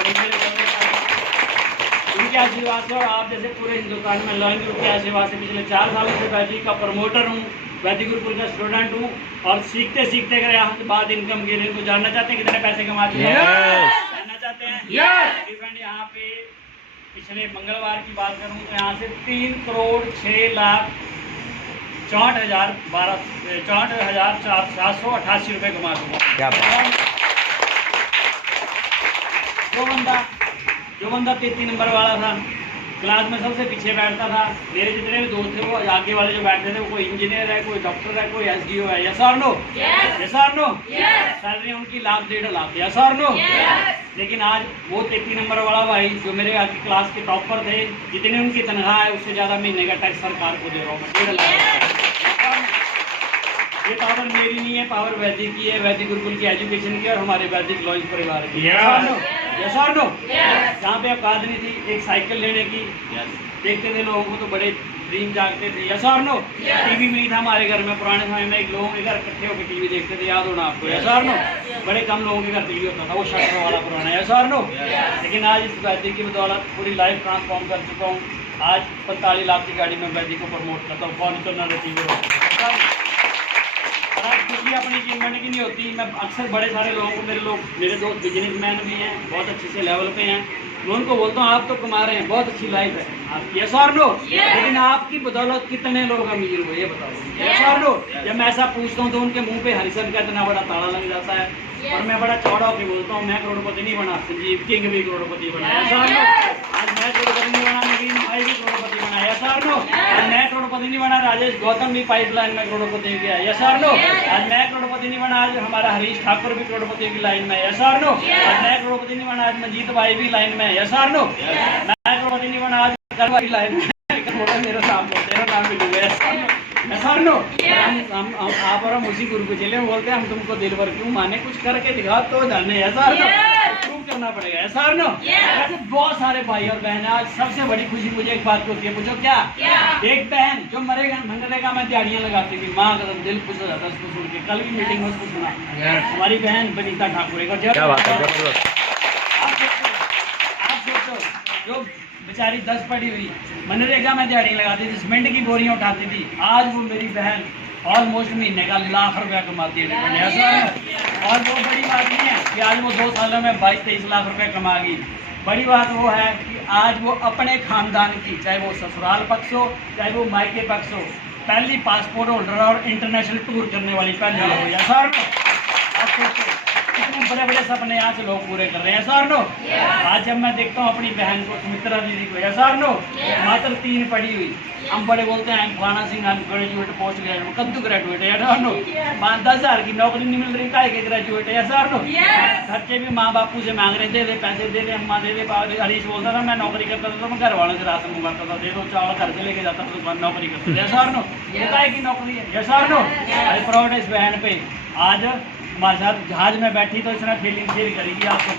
उनके आशीर्वाद से और आप जैसे पूरे हिंदुस्तान में लॉइंस ग्रुप के आशीर्वाद से पिछले 4 सालों से वैदिक का प्रमोटर हूँ, वैदिक गुरुकुल का स्टूडेंट हूँ, और सीखते सीखते अगर यहाँ से बात इनकम की तो जानना चाहते हैं कितने पैसे कमाते हैं? जानना चाहते हैं? यहाँ पे पिछले मंगलवार की बात करूं तो यहाँ से 3,06,64,788 रुपये कमा दूंगा। जो बंदा 33 नंबर वाला था क्लास में सबसे पीछे बैठता था। मेरे जितने भी दोस्त थे वो आगे वाले जो बैठते थे वो कोई इंजीनियर है, कोई डॉक्टर है, कोई SDO है। यस और नो? यस और नो? सैलरी उनकी 1 लाख 1.5 लाख। यस और नो? लेकिन आज वो 33 नंबर वाला भाई जो मेरे आगे क्लास के टॉपर थे, जितनी उनकी तनख्वाह है उससे ज़्यादा महीने का टैक्स सरकार को दे रहा हूँ मैं, 1.5 लाख। ये पावर मेरी नहीं है, पावर वैदिक की है, वैदिक गुरुकुल की एजुकेशन की और हमारे वैदिक लॉज परिवार की। यस और नो? जहाँ पे औकात नहीं थी एक साइकिल लेने की, देखते थे लोगों को तो बड़े ड्रीम जागते थे। यस और नो? टीवी भी नहीं था हमारे घर में, पुराने समय में एक लोगों के घर इकट्ठे होकर टीवी देखते थे, याद होना आपको। यस और नो? बड़े कम लोगों के घर टीवी होता था, वो शटर वाला पुराना। यस और नो? लेकिन आज इस वैदिक की बदौलत पूरी लाइफ ट्रांसफॉर्म कर चुका हूँ। आज 45 लाख की गाड़ी में वैदिक को प्रमोट करता हूँ, फॉर्च्यूनर रिसीवर। आज खुशी अपनी अचीवमेंट की नहीं होती। मैं अक्सर बड़े सारे लोगों को, मेरे दोस्त बिजनेसमैन भी हैं, बहुत अच्छे से लेवल पे हैं, मैं उनको बोलता हूँ आप तो कमा रहे हैं, बहुत अच्छी लाइफ है आपकी। यस और नो? लेकिन आपकी बदौलत कितने लोग अमीर हुए ये बताओ। यस और नो? जब मैं ऐसा पूछता हूँ तो उनके मुंह पे हरिसन का इतना बड़ा ताला लग जाता है और मैं बड़ा चौड़ा होकर बोलता हूँ मैं करोड़पति नहीं बना, संजीव किंग भी करोड़पति बना। यस और नो? आज मैं करोड़पति नहीं बना, नवीन भाई भी करोड़पति बना। यस और नो? आज मैं करोड़पति नहीं बना, राजेश गौतम भी पाइपलाइन में करोड़पति गया। यस और नो? आज मैं करोड़पति नहीं बना, आज हमारा हरीश ठाकुर भी करोड़पति की लाइन में। यस और नो? आज मैं करोड़पति नहीं बना, आज मंजीत भाई भी लाइन में। यस और नो? मैं करोड़पति नहीं बना, आज करवाई लाइन में। मेरा साथ तेरा नाम भी डूबे। यस और नो? आप और हम उसी गुरु को चले बोलते हैं हम तुमको दिल भर क्यों माने, कुछ करके दिखा तो जाने। यस और नो? प्रूव करना पड़ेगा। यस और नो? ऐसे बहुत सारे भाई और बहन, आज सबसे बड़ी खुशी मुझे एक बात को होती है, पूछो क्या? एक बहन जो मनरेगा में दिहाड़ियाँ लगाती थी, माँ का दिल खुश हो जाता उसको सुन के। कल की मीटिंग में उसको सुना, हमारी बहन बनीता ठाकुर। आप सोचो जो बेचारी 10 पढ़ी हुई मनरेगा में दिहाड़ी लगाती थी, सीमेंट की बोरियां उठाती थी, आज वो मेरी बहन ऑलमोस्ट महीने का 1 लाख रुपया कमाती है। और वो बड़ी बात नहीं है कि आज वो 2 सालों में 22-23 लाख रुपए कमा गई। बड़ी बात वो है कि आज वो अपने खानदान की, चाहे वो ससुराल पक्ष हो चाहे वो मायके पक्ष हो, पहली पासपोर्ट होल्डर और इंटरनेशनल टूर करने वाली पहली हो। या सर कितने बड़े बड़े सपने यहाँ से लोग पूरे कर रहे हैं। Sir no? आज जब मैं देखता हूँ अपनी बहन को, सुमित्रा दीदी को, सर नो, मात्र 3 पढ़ी हुई, हम बड़े बोलते हैं फलाना सिंह ग्रेजुएट पोस्ट ग्रेजुएट, कद्दू ग्रेजुएट है। Sir no? 10,000 की नौकरी नहीं मिल रही, काहे के ग्रेजुएट है। Sir no? खर्चे भी माँ बापू से मांग रहे, दे दे पैसे, दे दे अम्मा, दे दे। हरीश बोलता था मैं नौकरी करता था तो मैं घर वालों से राशन मंगाता था, दे दो चावल घर से लेके जाता था तो नौकरी करता था। Sir no? काहे की नौकरी है। Sir no? अरे प्राउड है इस बहन पे, आज हमारे साथ जहाज में बैठी तो इसने फीलिंग शेयर करेगी आपको।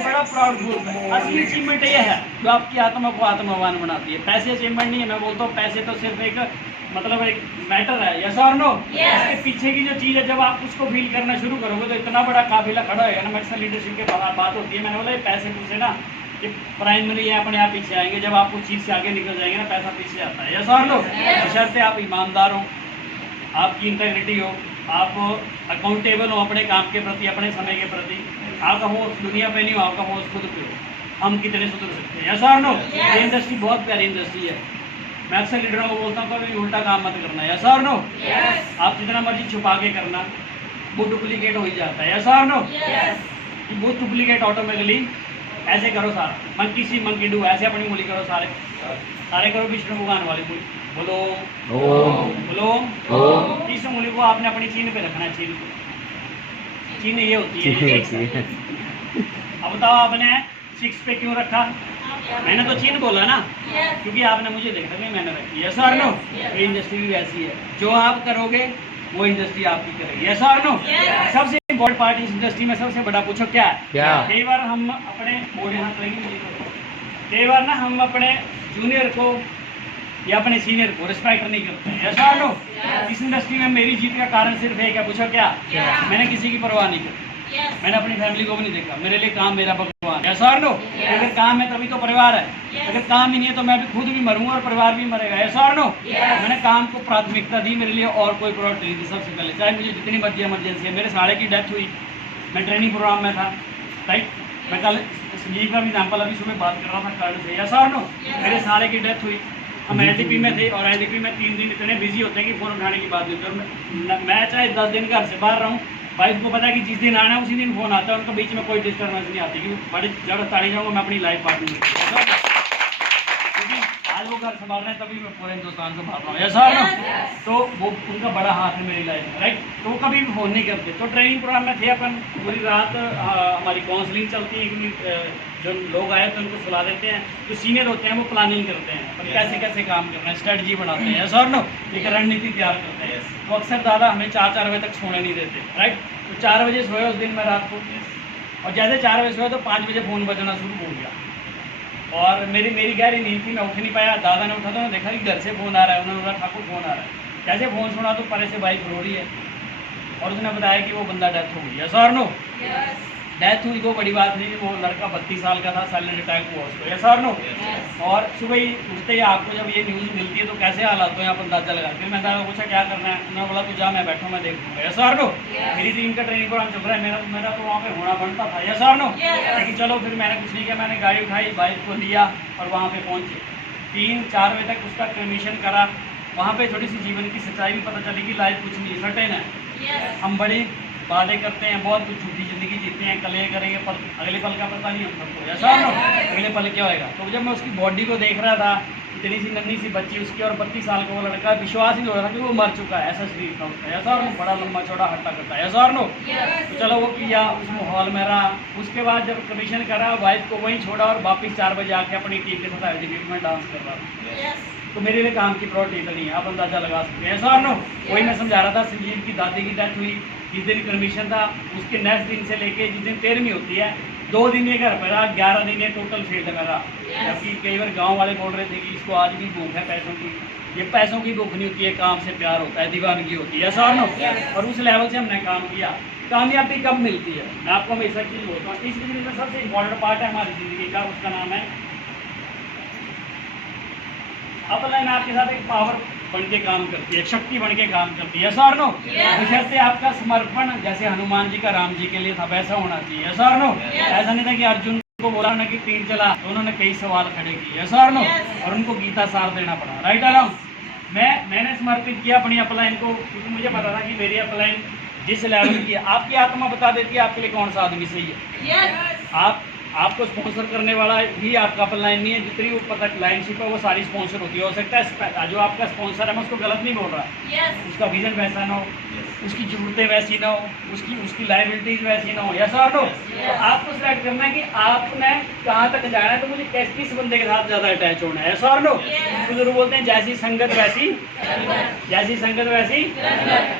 बड़ा प्राउड फील। असली अचीवमेंट ये है जो आपकी आत्मा को आत्मवान बनाती है, पैसे अचीवमेंट नहीं है। मैं बोलता हूँ पैसे तो सिर्फ एक मतलब एक मैटर है। यस और नो? इसके पीछे की जो चीज़ है जब आप उसको फील करना शुरू करोगे तो इतना बड़ा काफिला खड़ा होगा ना। मैक्सिमम लीडरशिप के बात होती है, मैंने बोला ये पैसे पूछे ना ये प्राइमरी है, अपने आप पीछे आएंगे। जब आप उस चीज़ से आगे निकल जाएंगे ना पैसा पीछे आता है। यस और नो? बशर्ते आप ईमानदार हो, आपकी इंटेग्रिटी हो, आप अकाउंटेबल हो अपने काम के प्रति, अपने समय के प्रति। आपका होश दुनिया पे नहीं हो, आपका होश खुद पे हो। हम कितने सुधर सकते हैं। यस और नो? ये इंडस्ट्री बहुत प्यारी इंडस्ट्री है। मैं अक्सर लीडरों को बोलता हूँ कभी उल्टा काम मत करना। यस और नो? आप जितना मर्जी छुपा के करना वो डुप्लीकेट हो ही जाता है। यस और नो? वो डुप्लीकेट ऑटोमेटिकली ऐसे करो सारा, मंकी सी मंकी डू, ऐसे अपनी मूली करो, सारे सारे करो विष्णु भगवान वाली मूली, बोलो बोलो। तीसरी मूली को आपने अपनी चीन पे रखना है। चीन ये होती है। अब बताओ आपने 6 पे क्यों रखा? मैंने तो चीन बोला ना, क्योंकि आपने मुझे देखा कि मैंने रखी। यस और नो? ये इंडस्ट्री भी वैसी है, जो आप करोगे वो इंडस्ट्री आपकी करेगी। यस और नो? सबसे इम्पोर्टेंट पार्ट इस इंडस्ट्री में सबसे बड़ा पूछो क्या है? कई बार हम अपने कई बार ना हम अपने जूनियर को या अपने सीनियर को रिस्पेक्ट नहीं करते हैं। यस और नो? इस इंडस्ट्री में मेरी जीत का कारण सिर्फ एक है, पूछो क्या? मैंने किसी की परवाह नहीं की, मैंने अपनी फैमिली को भी नहीं देखा। मेरे लिए काम मेरा भगवान। यस और नो? अगर काम है तभी तो परिवार है, अगर काम ही नहीं है तो मैं भी खुद भी मरूंगा और परिवार भी मरेगा। यस और नो? मैंने काम को प्राथमिकता दी, मेरे लिए और कोई प्रायोरिटी नहीं थी सबसे पहले, चाहे मुझे जितनी मर्जी इमरजेंसी है। मेरे साले की डेथ हुई, मैं ट्रेनिंग प्रोग्राम में था, राइट। मैं कल संजीव का एग्जाम्पल अभी सुबह बात कर रहा था कर्ण से। यस और नो? मेरे साले की डेथ हुई, हम एलडीपी में थे और एलडीपी में 3 दिन इतने बिजी होते हैं कि फोन उठाने की बात नहीं होती। और मैं चाहे 10 दिन घर से बाहर रहूँ, वाइफ को पता है कि जिस दिन आना है उसी दिन फ़ोन आता है, उनका बीच में कोई डिस्टर्बेंस नहीं आती कि बड़े जड़ ताड़ी जाऊँगा मैं अपनी लाइफ पार्टनर, क्योंकि आज वो घर संभाल रहे हैं तभी मैं पूरे हिंदुस्तान से भाग रहा हूँ, ऐसा ना। तो वो उनका बड़ा हाथ है मेरी लाइफ में, राइट। तो वो कभी भी फ़ोन नहीं करते। तो ट्रेनिंग प्रोग्राम में थे अपन, पूरी रात हमारी काउंसलिंग चलती है, क्योंकि जो लोग आए तो उनको सुला देते हैं, जो सीनियर होते हैं वो प्लानिंग करते हैं अपन कैसे कैसे काम करना है, स्ट्रेटजी बनाते हैं, ऐसा नो, एक रणनीति तैयार करते हैं। तो अक्सर दादा हमें 4 बजे तक सोने नहीं देते, राइट। तो 4 बजे सोए उस दिन मैं रात को, और जैसे 4 बजे सोए तो 5 बजे फ़ोन बजना शुरू हो गया, और मेरी गहरी नींद थी, मैं उठ नहीं पाया। दादा ने उठा तो मैं देखा कि घर से फ़ोन आ रहा है, उन्होंने बोला ठाकुर फ़ोन आ रहा है। कैसे फ़ोन सुना तो परे से वाइफ रो रही है, और उसने बताया कि वो बंदा डेथ हो गई, ऐसा और नो। डेथ हुई तो बड़ी बात नहीं, वो लड़का 32 साल का था, साइलेंट अटैक हुआ उसको, ऐसा और नो। और सुबह ही उठते ही आपको जब ये न्यूज़ मिलती है तो कैसे हालात हो, यहाँ पर अंदाजा लगा। फिर मैं दादा पूछा क्या करना है, उन्होंने बोला तो जा मैं बैठा मैं देख लूँगा, ऐसा और नो। मेरी टीम का ट्रेनिंग प्रोग्राम चल रहा है, मेरा तो वहाँ पे होना बनता था, ऐसा और नो। लेकिन चलो फिर मैंने कुछ नहीं किया, मैंने गाड़ी उठाई, बाइक को लिया और वहाँ पे पहुँचे। 3-4 बजे तक उसका कमीशन करा। वहाँ पे थोड़ी सी जीवन की सच्चाई भी पता चली कि लाइफ कुछ नहीं सर्टेन है। हम बड़ी वादे करते हैं, बहुत कुछ झूठी ज़िंदगी जीते हैं, कल ये करेंगे, पर अगले पल का पता नहीं हम सबको, ऐसा ना अगले पल क्या होएगा। तो जब मैं उसकी बॉडी को देख रहा था, इतनी सी नन्ही सी बच्ची उसकी, और 32 साल का वो लड़का, विश्वास ही नहीं हो रहा था कि वो मर चुका है, ऐसा शरीर था उसका, ऐसा और बड़ा लंबा चौड़ा हट्टा कट्टा, ऐसा और नो। तो चलो वो किया, उस माहौल में रहा। उसके बाद जब कमीशन करा, वाइफ को वहीं छोड़ा और वापस 4 बजे आके अपनी टीम के साथ आयोजित में डांस कर रहा था। तो मेरे लिए काम की प्रायोरिटी इतनी है, आप अंदाजा लगा सकते हैं, ऐसा और नो। वही मैं समझा रहा था, संजीव की दादी की डेथ हुई, जिस दिन कमीशन था उसके नेक्स्ट दिन से लेके जिस दिन 13वीं होती है, 2 दिन ये घर पर रहा, 11 दिन ये टोटल फील्ड में रहा। जबकि कई बार गांव वाले बोल रहे थे कि इसको आज भी भूख है पैसों की। ये पैसों की भूख नहीं होती है, काम से प्यार होता है, दीवानगी होती है, ऐसा और नो। और उस लेवल से हमने काम किया। कामयाबी कब मिलती है, मैं आपको हमेशा चीज़ बोलता हूँ, इस बिजनेस में सबसे इम्पोर्टेंट पार्ट है हमारी ज़िंदगी का, उसका नाम है अपलाइन। आपके साथ एक पावर बन के काम करती है, शक्ति बन के काम करती है, ऐसा और नो। बशर्ते आपका समर्पण जैसे हनुमान जी का राम जी के लिए था वैसा होना चाहिए, ऐसा और नो। ऐसा नहीं था कि अर्जुन को बोला ना कि तीर चला तो उन्होंने कई सवाल खड़े किए, ऐसा और नो, और उनको गीता सार देना पड़ा, राइट अराउंड। मैंने समर्पित किया अपनी अपलाइन को, क्योंकि मुझे पता था कि मेरी अपलाइन जिस लेवल की है, आपकी आत्मा बता देती है आपके लिए कौन सा आदमी सही है। आपको स्पॉन्सर करने वाला ही आपका अपलाइन नहीं है, जितनी ऊपर तक लाइनशिप है वो सारी स्पॉन्सर होती है। हो सकता है जो आपका स्पॉन्सर है, मैं उसको गलत नहीं बोल रहा, उसका विजन वैसा ना हो, उसकी जरूरतें वैसी ना हो, उसकी लाइबिलिटीज वैसी ना हो, ऐसा और नो। तो आपको सिलेक्ट करना है कि आपने कहाँ तक जाना है, तो मुझे किस बंदे के साथ ज़्यादा अटैच होना है, ऐसा और नो। तो जरूर बोलते हैं जैसी संगत वैसी, जैसी संगत वैसी।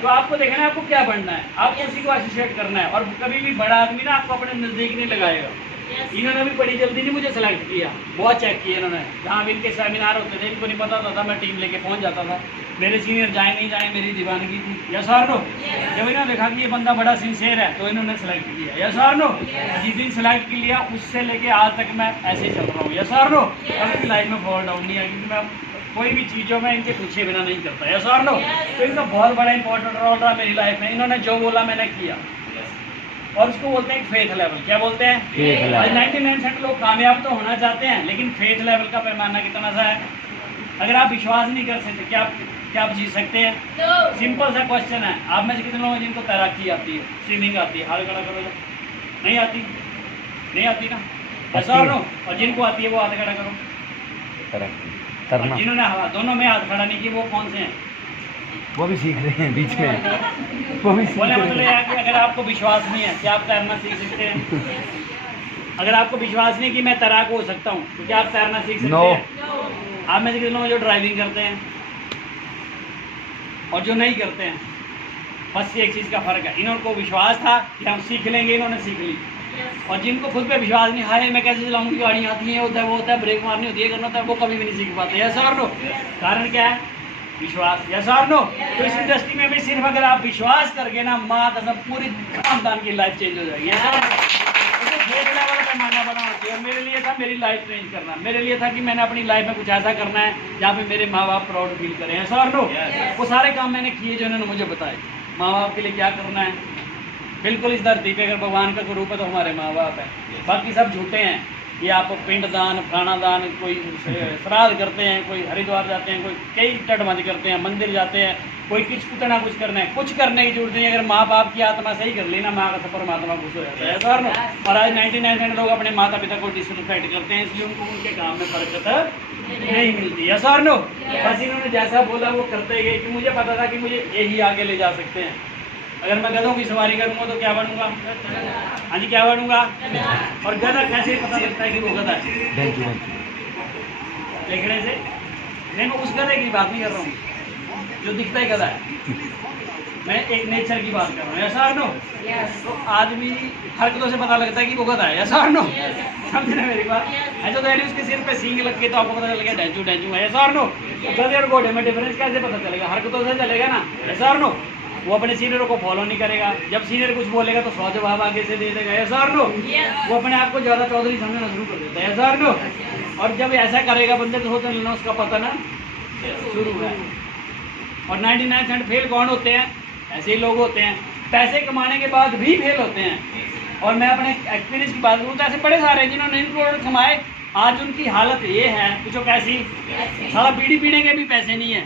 तो आपको देखना है आपको क्या बनना है, आपको उसी को एसोसिएट करना है। और कभी भी बड़ा आदमी ना आपको अपने नज़दीक नहीं लगाएगा। इन्होंने भी बड़ी जल्दी नहीं मुझे सेलेक्ट किया, बहुत चेक किया इन्होंने। जहाँ भी इनके सेमिनार होते थे इनको नहीं पता होता था, मैं टीम लेके पहुँच जाता था। मेरे सीनियर जाए नहीं जाए मेरी दीवानगी थी, यस और नो। जब इन्होंने देखा कि ये बंदा बड़ा सिंसियर है तो इन्होंने सेलेक्ट किया, यस और नो। जिस दिन सेलेक्ट किया उससे लेके आज तक मैं ऐसे ही चल रहा हूँ, यस और नो। कभी लाइफ में फॉल डाउन नहीं है, क्योंकि मैं कोई भी चीज़ों में इनके पूछे बिना नहीं करता, यस और नो। तो इनका बहुत बड़ा इंपॉर्टेंट रोल रहा मेरी लाइफ में। इन्होंने जो बोला मैंने किया, और उसको बोलते हैं फेथ लेवल। क्या बोलते हैं? 99% लोग कामयाब तो होना चाहते हैं, लेकिन फेथ लेवल का पैमाना कितना सा है? अगर आप विश्वास नहीं कर सकते क्या आप जीत सकते हैं? सिंपल सा क्वेश्चन है। आप में से कितने लोग हैं जिनको तैराकी आती है, स्विमिंग आती है? हाथ खड़ा करो। नहीं आती? नहीं आती ना, ऐसा और नो। और जिनको आती है वो हाथ खड़ा करो। तरना। जिन्होंने दोनों में हाथ खड़ा नहीं किया वो कौन से हैं? वो भी सीख रहे हैं बीच में, वो भी सीख बोले रहे मतलब हैं। है कि अगर आपको विश्वास नहीं है क्या आप तैरना सीख सकते हैं? अगर आपको विश्वास नहीं कि मैं तैराक हो सकता हूँ तो क्या आप तैरना सीख सकते हैं? आप में से कितने लोग जो ड्राइविंग करते हैं और जो नहीं करते हैं, बस एक चीज़ का फ़र्क है, इनको विश्वास था कि हम सीख लेंगे, इन्होंने सीख ली। और जिनको खुद पे विश्वास नहीं, हाय मैं कैसे चलाऊंगी, गाड़ी आती है, होता है वो होता है, ब्रेक मारनी होती है, करना होता है, वो कभी भी नहीं सीख पाते, ऐसा और नो। कारण क्या है? विश्वास, यस और नो। तो इस इंडस्ट्री में भी सिर्फ अगर आप विश्वास करके ना, माँ कसम पूरी खानदान की लाइफ चेंज हो जाएगी, ऐसा पैमाना बना होती है। और मेरे लिए था मेरी लाइफ चेंज करना, मेरे लिए था कि मैंने अपनी लाइफ में कुछ ऐसा करना है जहाँ पे मेरे माँ बाप प्राउड फील करें, ऐसा और नो। वो सारे काम मैंने किए जो इन्होंने मुझे बताए। माँ बाप के लिए क्या करना है, बिल्कुल इस धरती पे अगर भगवान का कोई रूप है तो हमारे माँ बाप है, बाकी सब झूठे हैं। ये आप पिंड दान, प्राणा दान, कोई श्राद्ध करते हैं, कोई हरिद्वार जाते हैं, कोई कई टटमज करते हैं, मंदिर जाते हैं, कोई कितना कुछ करना है, कुछ करने की जरूरत नहीं। अगर माँ बाप की आत्मा सही कर ली ना, माँ का सब परमात्मा खुश हो जाता है, ऐसा और और आज 99% लोग अपने माता पिता को डिसरिस्पेक्ट करते हैं, इसलिए उनको उनके काम में बरकत नहीं मिलती है, ऐसा और नो। बस इन्होंने जैसा बोला वो करते गए, कि मुझे पता था कि मुझे यही आगे ले जा सकते हैं। अगर मैं गधों की सवारी करूंगा तो क्या बनूंगा? हाँ जी, क्या बनूंगा? और गधा कैसे पता लगता है कि वो गधा है? देखने से। मैं उस गधे की बात नहीं कर रहा हूँ जो दिखता ही गधा है, मैं एक नेचर की बात कर रहा हूँ, ऐसा और नो। तो आदमी हरकतों से पता लगता है कि वो गधा है, ऐसा और नो। समझे ना मेरी बात? ऐसा तो यानी उसके सिर पे सींग लग गई तो आपको पता चल गया डेंचू डेंचू है, ऐसा और नो। गधे और घोड़े में डिफरेंस कैसे पता चलेगा? हरकतों से चलेगा ना, ऐसा और नो। वो अपने सीनियरों को फॉलो नहीं करेगा, जब सीनियर कुछ बोलेगा तो 100 जवाब आगे से दे देगा, ऐसा और नो। वो अपने आप को ज़्यादा चौधरी समझना शुरू कर देता है, ऐसा और नो। और जब ऐसा करेगा बंदे तो सोच लेना उसका पतन शुरू है। और 99% फेल कौन होते हैं? ऐसे ही लोग होते हैं, पैसे कमाने के बाद भी फेल होते हैं। और मैं अपने एक्सपीरियंस की बात करूँ तो ऐसे बड़े सारे जिन्होंने 9 करोड़ कमाए, आज उनकी हालत ये है, पूछो कैसी? सारा बीड़ी पीने के भी पैसे नहीं है।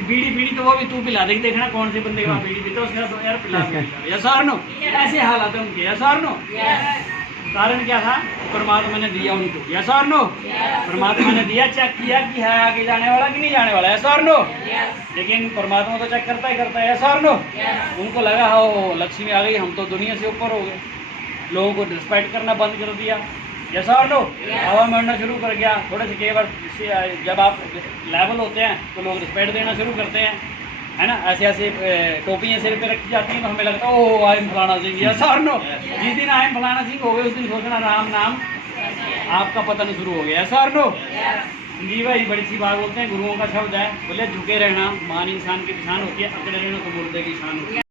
बीड़ी तो वो भी तू पिला देगी, देखना कौन से बंदे का बीड़ी पीता है उसके साथ यार पिला के, ऐसा और नो। ऐसे हालात है उनके, ऐसा और नो। कारण क्या था? परमात्मा ने दिया उनको, ऐसा और नो। परमात्मा ने दिया, चेक किया कि है आगे जाने वाला कि नहीं जाने वाला, ऐसा और नो। लेकिन परमात्मा तो चेक करता है, ऐसा और नो। उनको लगा हो लक्ष्मी आ गई, हम तो दुनिया से ऊपर हो गए, लोगों को रिस्पेक्ट करना बंद कर दिया, ऐसा और नो। हवा में उड़ना शुरू कर गया। थोड़े से कई बार जब आप लेवल होते हैं तो लोग रिस्पेक्ट देना शुरू करते हैं, है ना। ऐसे ऐसे टोपियाँ सिर पे रखी जाती हैं तो हमें लगता है ओह आई एम फलाना सिंह, ऐसा और नो। जिस दिन आई एम फलाना सिंह हो गए उस दिन सोचना राम नाम आपका पतन शुरू हो गया, ऐसा और नो। जी भाई बड़ी सी बात बोलते हैं, गुरुओं का शब्द है, बोले झुके रहना मान इंसान की पहचान होती है, अकड़े रहना तो मुर्दे की शान होती है।